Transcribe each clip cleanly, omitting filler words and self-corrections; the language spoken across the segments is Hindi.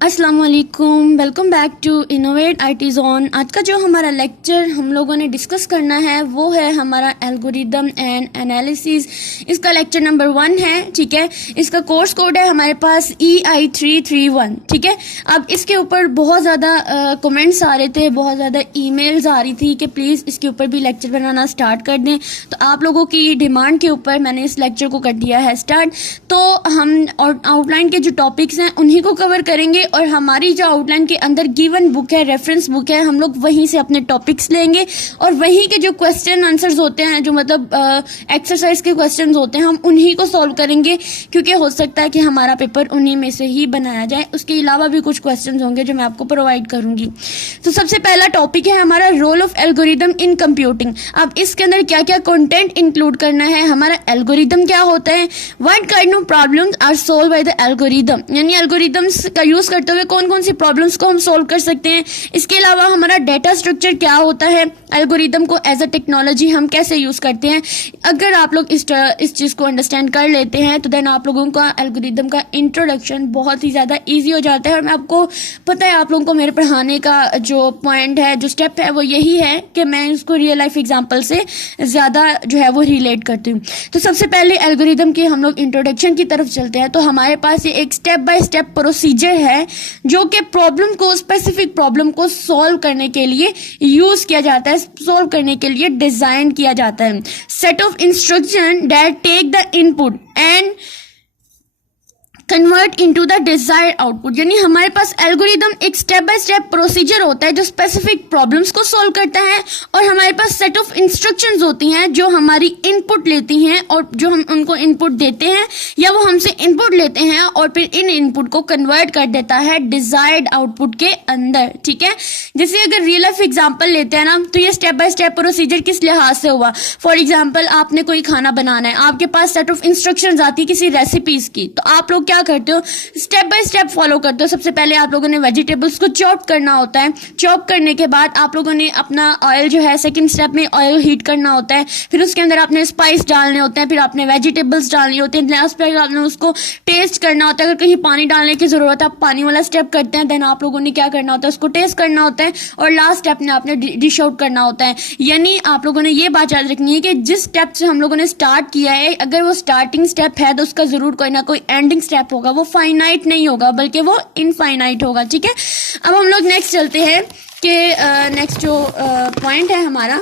अस्सलाम वालेकुम, welcome back to innovate IT zone. आज का जो हमारा लेक्चर हम लोगों ने डिस्कस करना है वो है हमारा एल्गोरिदम एंड एनालिसिस। इसका लेक्चर नंबर 1 है, ठीक है। इसका कोर्स कोड है हमारे पास EI331, ठीक है। अब इसके ऊपर बहुत ज़्यादा कमेंट्स आ रहे थे, बहुत ज़्यादा ईमेल्स आ रही थी कि प्लीज़ इसके ऊपर भी लेक्चर बनाना स्टार्ट कर दें। तो आप लोगों की डिमांड के ऊपर मैंने इस लेक्चर को कर दिया है स्टार्ट। तो हम आउटलाइन के जो टॉपिक्स हैं उन्हीं को कवर करेंगे और हमारी जो आउटलाइन के अंदर गिवन बुक है, रेफरेंस बुक है, हम लोग वहीं से अपने टॉपिक्स लेंगे और वहीं के जो क्वेश्चन आंसर्स होते हैं, जो मतलब एक्सरसाइज के क्वेश्चंस होते हैं, हम उन्हीं को सॉल्व करेंगे क्योंकि हो सकता है कि हमारा पेपर उन्हीं में से ही बनाया जाए। उसके अलावा भी कुछ क्वेश्चंस होंगे जो मैं आपको प्रोवाइड करूंगी। तो सबसे पहला टॉपिक है हमारा role of algorithm in computing. अब इसके अंदर क्या क्या कंटेंट इंक्लूड करना है, हमारा एल्गोरिदम क्या होता है, what kind of problems are solve by the algorithm, यानी एल्गोरिदम्स का यूज करते हुए कौन कौन सी प्रॉब्लम्स को हम सोल्व कर सकते हैं। इसके अलावा हमारा डेटा स्ट्रक्चर क्या होता है, एल्गोरिदम को एज अ टेक्नोलॉजी हम कैसे यूज करते हैं। अगर आप लोग इस चीज को अंडरस्टैंड कर लेते हैं तो देन आप लोगों का एल्गोरिदम का इंट्रोडक्शन बहुत ही ज्यादा इजी हो जाता है। और मैं आपको पता है, आप लोगों को मेरे पढ़ाने का जो पॉइंट है, जो स्टेप है, वो यही है कि मैं इसको रियल लाइफ एग्जांपल से ज्यादा जो है वो रिलेट करती हूँ। तो सबसे पहले एल्गोरिदम के हम लोग इंट्रोडक्शन की तरफ चलते हैं। तो हमारे पास ये एक स्टेप बाय स्टेप प्रोसीजर है जो कि प्रॉब्लम को, स्पेसिफिक प्रॉब्लम को सॉल्व करने के लिए यूज किया जाता है, सॉल्व करने के लिए डिजाइन किया जाता है। Set of instruction that take the input and convert into the desired output, यानी हमारे पास एल्गोरिदम एक स्टेप बाय स्टेप प्रोसीजर होता है जो स्पेसिफिक प्रॉब्लम्स को सॉल्व करता है और हमारे पास सेट ऑफ इंस्ट्रक्शंस होती हैं जो हमारी इनपुट लेती हैं और जो हम उनको इनपुट देते हैं या वो हमसे इनपुट लेते हैं और फिर इन इनपुट को कन्वर्ट कर देता है डिजायर्ड आउटपुट के अंदर, ठीक है। जैसे अगर रियल लाइफ एग्जाम्पल लेते हैं ना, तो ये स्टेप बाय स्टेप प्रोसीजर किस लिहाज से हुआ। फॉर एग्जाम्पल, आपने कोई खाना बनाना है, आपके पास सेट ऑफ इंस्ट्रक्शंस आती है किसी रेसिपीज की, तो आप लोग क्या करते हो, स्टेप बाय स्टेप फॉलो करते हो। सबसे पहले आप लोगों ने वेजिटेबल्स को चॉप करना होता है, चॉप करने के बाद आप लोगों ने अपना ऑयल जो है, सेकंड स्टेप में ऑयल हीट करना होता है, फिर उसके अंदर आपने स्पाइस डालने होते हैं, फिर आपने वेजिटेबल्स डालनी होती है, लास्ट पे आपने उसको टेस्ट करना होता है। अगर कहीं पानी डालने की जरूरत है, आप पानी वाला स्टेप करते हैं, देन आप लोगों ने क्या करना होता है, उसको टेस्ट करना होता है और लास्ट स्टेप में आपने डिश आउट करना होता है। यानी आप लोगों ने ये बात याद रखनी है कि जिस स्टेप से हम लोगों ने स्टार्ट किया है, अगर वो स्टार्टिंग स्टेप है तो उसका जरूर कोई ना कोई एंडिंग स्टेप होगा, वो फाइनाइट नहीं होगा बल्कि वो इनफाइनाइट होगा, ठीक है। अब हम लोग नेक्स्ट चलते हैं कि नेक्स्ट जो पॉइंट है हमारा,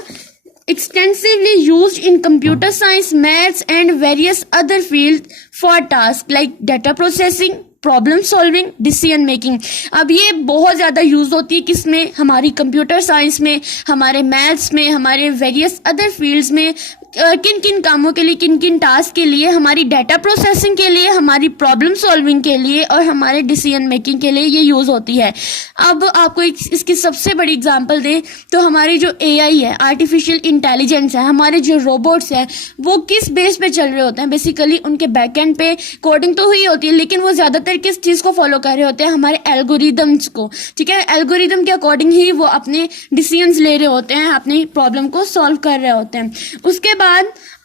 extensively used in computer science, maths and various other fields for tasks like data processing, problem solving, decision making. अब ये बहुत ज़्यादा यूज़ होती है किसमें, हमारी कंप्यूटर साइंस में, हमारे मैथ्स में, हमारे वेरियस अदर फील्ड्स में। किन किन कामों के लिए, किन किन टास्क के लिए, हमारी डाटा प्रोसेसिंग के लिए, हमारी प्रॉब्लम सॉल्विंग के लिए और हमारे डिसीजन मेकिंग के लिए ये यूज़ होती है। अब आपको इसकी सबसे बड़ी एग्जांपल दें तो हमारी जो AI है, आर्टिफिशियल इंटेलिजेंस है, हमारे जो रोबोट्स हैं, वो किस बेस पे चल रहे होते हैं। बेसिकली उनके बैकएंड पे कोडिंग तो हुई होती है, लेकिन वो ज़्यादातर किस चीज़ को फॉलो कर रहे होते हैं, हमारे एल्गोरिदम्स को, ठीक है। एल्गोरिदम के अकॉर्डिंग ही वो अपने डिसीजंस ले रहे होते हैं, अपनी प्रॉब्लम को सॉल्व कर रहे होते हैं। उसके बाद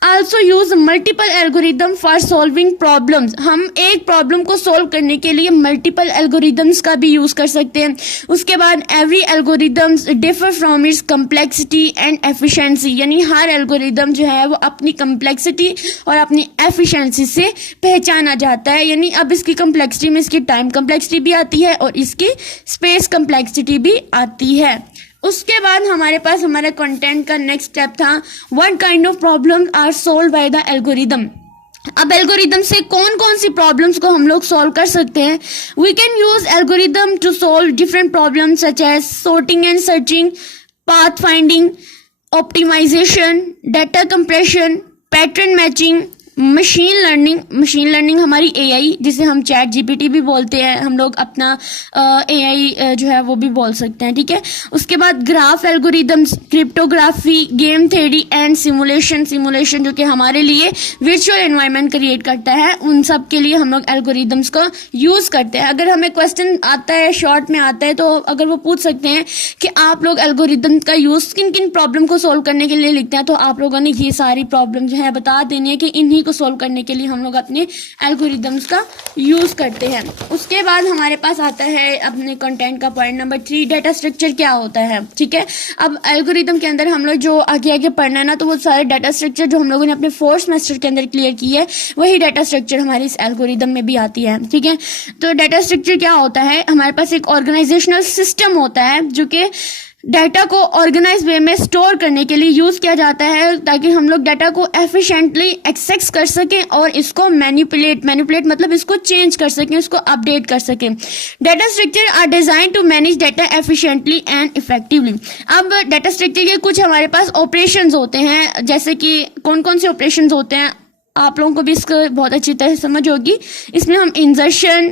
also use multiple algorithm for solving problems, हम एक प्रॉब्लम को सॉल्व करने के लिए मल्टीपल एल्गोरिदम्स का भी यूज कर सकते हैं। उसके बाद every algorithms differ from its complexity and efficiency, यानी हर एल्गोरिदम जो है वो अपनी कम्प्लेक्सिटी और अपनी एफिशिएंसी से पहचाना जाता है। यानी अब इसकी कम्प्लेक्सिटी में इसकी टाइम कम्प्लेक्सिटी भी आती है और इसकी स्पेस कम्प्लेक्सिटी भी आती है। उसके बाद हमारे पास हमारे कंटेंट का नेक्स्ट स्टेप था, what kind of problem are solve by the algorithm. अब एल्गोरिदम से कौन कौन सी प्रॉब्लम्स को हम लोग सॉल्व कर सकते हैं। We can use algorithm to solve different problems such as sorting and searching, path finding, optimization, data compression, pattern matching, machine learning हमारी AI जिसे हम चैट GPT भी बोलते हैं, हम लोग अपना AI जो है वो भी बोल सकते हैं, ठीक है। उसके बाद graph algorithms, cryptography, game theory and simulation जो कि हमारे लिए वर्चुअल एनवायरनमेंट क्रिएट करता है, उन सब के लिए हम लोग एल्गोरिदम्स का यूज करते हैं। अगर हमें क्वेश्चन आता है, शॉर्ट में आता है, तो अगर वो पूछ सकते हैं कि आप लोग एल्गोरिदम का यूज किन किन प्रॉब्लम को सोल्व करने के लिए लिखते हैं, तो आप लोगों ने ये सारी प्रॉब्लम जो है बता देनी है कि इन्हीं को सॉल्व करने के लिए हम लोग अपने एल्गोरिदम्स का यूज़ करते हैं। उसके बाद हमारे पास आता है अपने कंटेंट का पॉइंट नंबर 3, डाटा स्ट्रक्चर क्या होता है। ठीक है, अब एल्गोरिदम के अंदर हम लोग जो आगे आगे पढ़ना है ना, तो वो सारे डाटा स्ट्रक्चर जो हम लोगों ने अपने 4th सेमेस्टर के अंदर क्लियर की है, वही डाटा स्ट्रक्चर हमारे इस एल्गोरिदम में भी आती है। ठीक है, तो डाटा स्ट्रक्चर क्या होता है, हमारे पास एक ऑर्गेनाइजेशनल सिस्टम होता है जो कि डाटा को ऑर्गेनाइज वे में स्टोर करने के लिए यूज किया जाता है, ताकि हम लोग डाटा को एफिशिएंटली एक्सेस कर सकें और इसको मैनिपुलेट मतलब इसको चेंज कर सकें, इसको अपडेट कर सकें। Data structure are design to manage data efficiently and effectively. अब डाटा स्ट्रक्चर के कुछ हमारे पास ऑपरेशंस होते हैं, जैसे कि कौन कौन से ऑपरेशंस होते हैं, आप लोगों को भी इसको बहुत अच्छी तरह समझ होगी। इसमें हम insertion,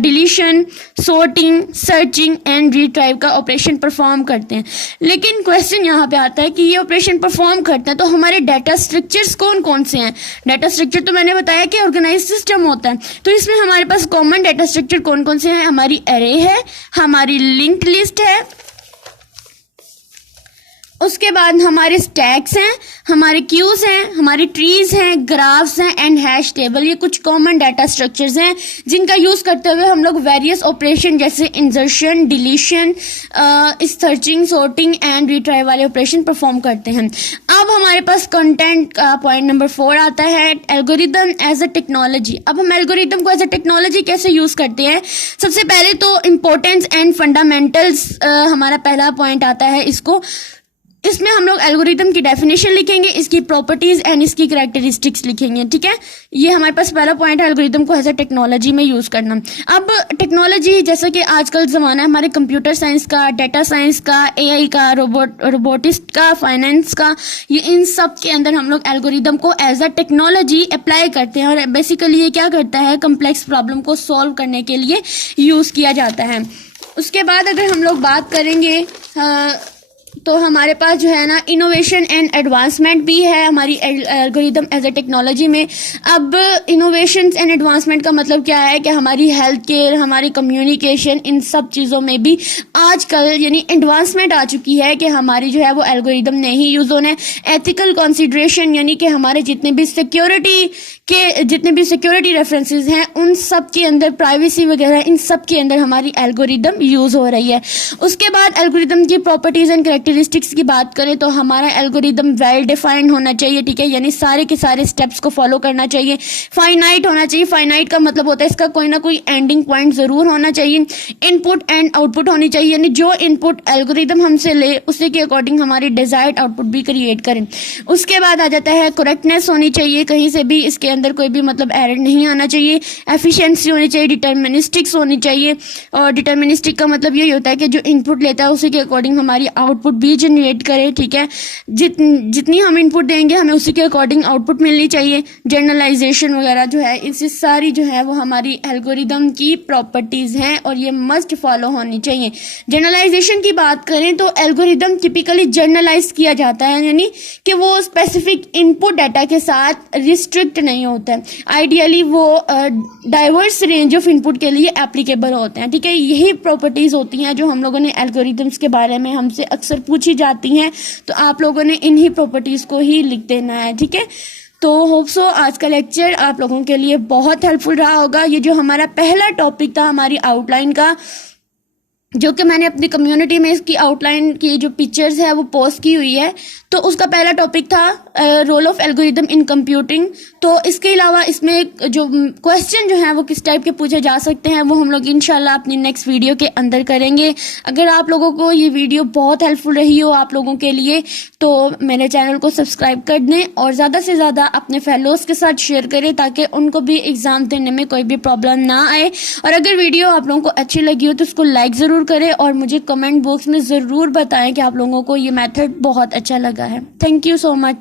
deletion, sorting, searching and retrieve का ऑपरेशन परफॉर्म करते हैं। लेकिन क्वेश्चन यहाँ पे आता है कि ये ऑपरेशन परफॉर्म करते हैं तो हमारे डाटा स्ट्रक्चर्स कौन कौन से हैं। डाटा स्ट्रक्चर तो मैंने बताया कि ऑर्गेनाइज सिस्टम होता है, तो इसमें हमारे पास कॉमन डाटा स्ट्रक्चर कौन कौन से हैं, हमारी एरे है, हमारी लिंक्ड लिस्ट है, उसके बाद हमारे स्टैक्स हैं, हमारे क्यूज हैं, हमारी ट्रीज हैं, ग्राफ्स हैं एंड हैश टेबल। ये कुछ कॉमन डाटा स्ट्रक्चर्स हैं जिनका यूज करते हुए हम लोग वेरियस ऑपरेशन जैसे insertion, deletion, searching, sorting and retrieve वाले ऑपरेशन परफॉर्म करते हैं। अब हमारे पास कंटेंट का पॉइंट नंबर 4 आता है, एल्गोरिदम एज अ टेक्नोलॉजी। अब हम एल्गोरिदम को एज अ टेक्नोलॉजी कैसे यूज करते हैं, सबसे पहले तो इम्पोर्टेंस एंड फंडामेंटल्स हमारा पहला पॉइंट आता है। इसमें हम लोग एल्गोरिदम की डेफिनेशन लिखेंगे, इसकी प्रॉपर्टीज एंड इसकी कैरेक्टरिस्टिक्स लिखेंगे। ठीक है, ये हमारे पास पहला पॉइंट है, एल्गोरिदम को एज अ टेक्नोलॉजी में यूज करना। अब टेक्नोलॉजी जैसा कि आजकल जमाना है हमारे कंप्यूटर साइंस का, डाटा साइंस का, एआई का, रोबोटिस्ट का, फाइनेंस का, ये इन सब के अंदर हम लोग एल्गोरिदम को एज अ टेक्नोलॉजी अप्लाई करते हैं। और बेसिकली ये क्या करता है, कम्प्लेक्स प्रॉब्लम को सॉल्व करने के लिए यूज किया जाता है। उसके बाद अगर हम लोग बात करेंगे तो हमारे पास जो है ना इनोवेशन एंड एडवांसमेंट भी है हमारी एल्गोरिदम एज ए टेक्नोलॉजी में। अब इनोवेशन एंड एडवांसमेंट का मतलब क्या है कि हमारी हेल्थ केयर, हमारी कम्युनिकेशन, इन सब चीज़ों में भी आजकल यानी एडवांसमेंट आ चुकी है कि हमारी जो है वो एल्गोरिदम नहीं यूज़ होने। एथिकल कंसिडरेशन यानी कि हमारे जितने भी सिक्योरिटी रेफरेंसेस हैं उन सब के अंदर, प्राइवेसी वगैरह इन सब के अंदर हमारी एल्गोरिदम यूज़ हो रही है। उसके बाद एल्गोरिदम की प्रॉपर्टीज़ एंड कैरेक्टरिस्टिक्स की बात करें तो हमारा एल्गोरिदम वेल डिफाइंड होना चाहिए। ठीक है, यानी सारे के सारे स्टेप्स को फॉलो करना चाहिए। फाइनाइट होना चाहिए। फाइनाइट का मतलब होता है इसका कोई ना कोई एंडिंग पॉइंट जरूर होना चाहिए। इनपुट एंड आउटपुट होनी चाहिए, यानी जो इनपुट एल्गोरिदम हमसे ले उसी के अकॉर्डिंग हमारी डिजायर्ड आउटपुट भी क्रिएट करें। उसके बाद आ जाता है करेक्टनेस होनी चाहिए, कहीं से भी इसके अंदर कोई भी मतलब एरर नहीं आना चाहिए। एफिशिएंसी होनी चाहिए, डिटर्मिनिस्टिक्स होनी चाहिए। और डिटर्मिनिस्टिक का मतलब यही होता है कि जो इनपुट लेता है उसी के अकॉर्डिंग हमारी आउटपुट भी जनरेट करे। ठीक है, जितनी हम इनपुट देंगे हमें उसी के अकॉर्डिंग आउटपुट मिलनी चाहिए। जनरलाइजेशन वगैरह जो है, इससे सारी जो है वो हमारी एल्गोरिदम की प्रॉपर्टीज हैं और ये मस्ट फॉलो होनी चाहिए। जनरलाइजेशन की बात करें तो एल्गोरिदम टिपिकली जनरलाइज किया जाता है, यानी कि वो स्पेसिफिक इनपुट डाटा के साथ रिस्ट्रिक्ट नहीं होता है। आइडियली वो डाइवर्स रेंज ऑफ इनपुट के लिए एप्लीकेबल होते हैं। ठीक है, यही प्रॉपर्टीज होती हैं जो हम लोगों ने एल्गोरिदम्स के बारे में हमसे अक्सर पूछी जाती हैं, तो आप लोगों ने इन्हीं प्रॉपर्टीज को ही लिख देना है। ठीक है, तो होप सो आज का लेक्चर आप लोगों के लिए बहुत हेल्पफुल रहा होगा। ये जो हमारा पहला टॉपिक था हमारी आउटलाइन का, जो कि मैंने अपनी कम्युनिटी में इसकी आउटलाइन की जो पिक्चर्स है वो पोस्ट की हुई है, तो उसका पहला टॉपिक था role of algorithm in computing. तो इसके अलावा इसमें जो क्वेश्चन जो है वो किस टाइप के पूछे जा सकते हैं वो हम लोग इंशाल्लाह अपनी नेक्स्ट वीडियो के अंदर करेंगे। अगर आप लोगों को ये वीडियो बहुत हेल्पफुल रही हो आप लोगों के लिए तो मेरे चैनल को सब्सक्राइब कर दें और ज़्यादा से ज़्यादा अपने फेलोज के साथ शेयर करें ताकि उनको भी एग्ज़ाम देने में कोई भी प्रॉब्लम ना आए। और अगर वीडियो आप लोगों को अच्छी लगी हो तो उसको लाइक ज़रूर करें और मुझे कमेंट बॉक्स में ज़रूर बताएं कि आप लोगों को ये मेथड बहुत अच्छा लगा है। Thank you so much.